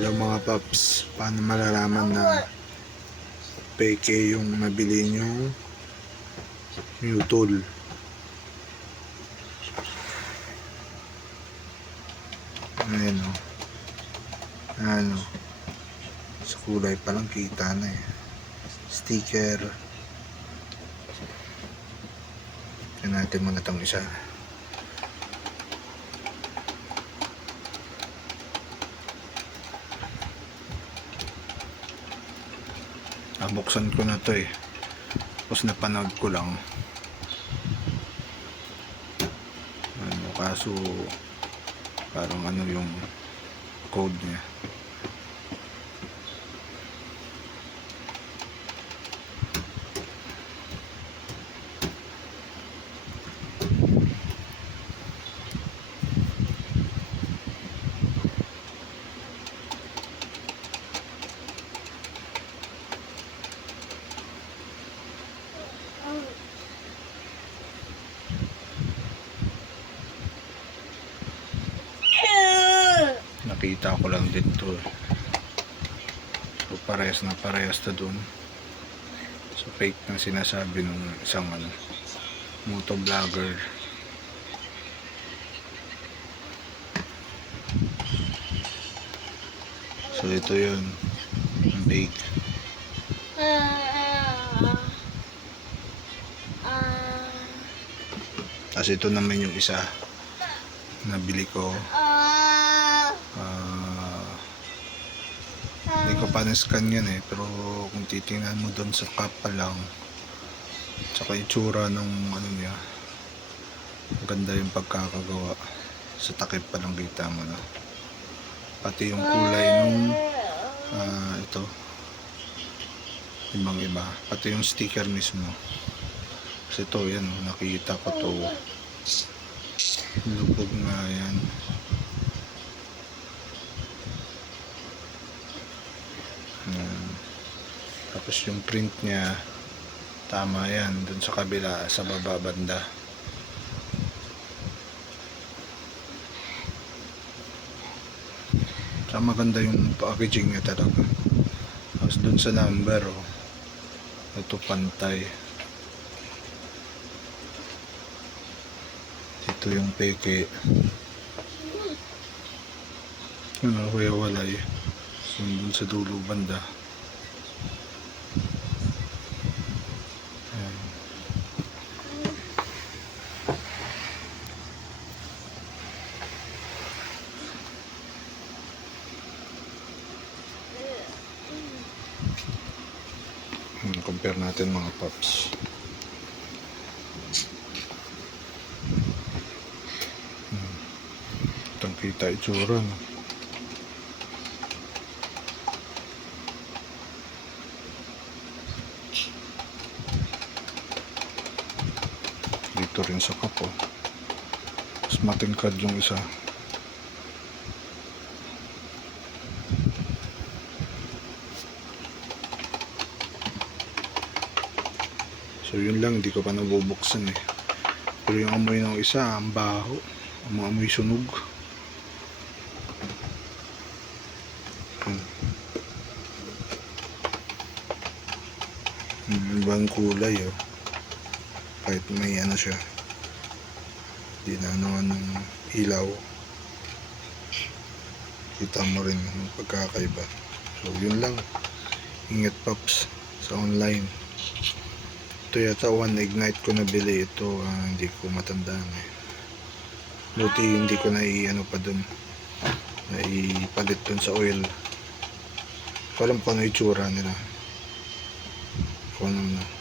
Hello mga paps, paano malalaman na peke yung nabili nyong Mewtwo? Ayan o. Ano, sa kulay palang kita na eh. Sticker. Tignan natin muna itong isa. Buksan ko na to eh. Tapos napanood ko lang. Ano, kaso parang ano yung code niya. Nakita ko lang din to. So parehas na dun. So fake na sinasabi nung isang motovlogger. So ito yun, ang fake. Tapos ito naman yung isa nabili ko. Hindi ko pa na-scan yan eh, pero kung titingnan mo doon sa cup pa lang, tsaka itsura ng ano niya, ganda yung pagkakagawa. Sa takip pa lang kita mo na. Pati yung kulay nung ito, ibang iba. Pati yung sticker mismo. Kasi ito yan, nakita ko to. Lubog nga yan. Tapos yung print niya tama yan dun sa kabila sa baba banda. So maganda yung packaging niya talaga. Tapos dun sa number ito pantay. Ito yung peke. Ano kaya walay. So dun sa dulo banda. Compare natin mga paps. Itong kita itsura no? Dito rin sa kapo. Mas matingkad yung isa. So yun lang, hindi ko pa nabubuksan eh. Pero yung amoy ng isa, ang baho. Ang amoy sunog. Ibang kulay oh. Kahit may ano siya. Hindi na naman ng ilaw. Kita mo rin yung pagkakaiba. So yun lang. Ingat paps sa online. Ito yata 1Ignite ko nabili ito, hindi ko matandaan eh. Buti hindi ko na i-ano pa dun, na ipalit dun sa oil. Ko alam kung ano itsura nila. Kung ano na.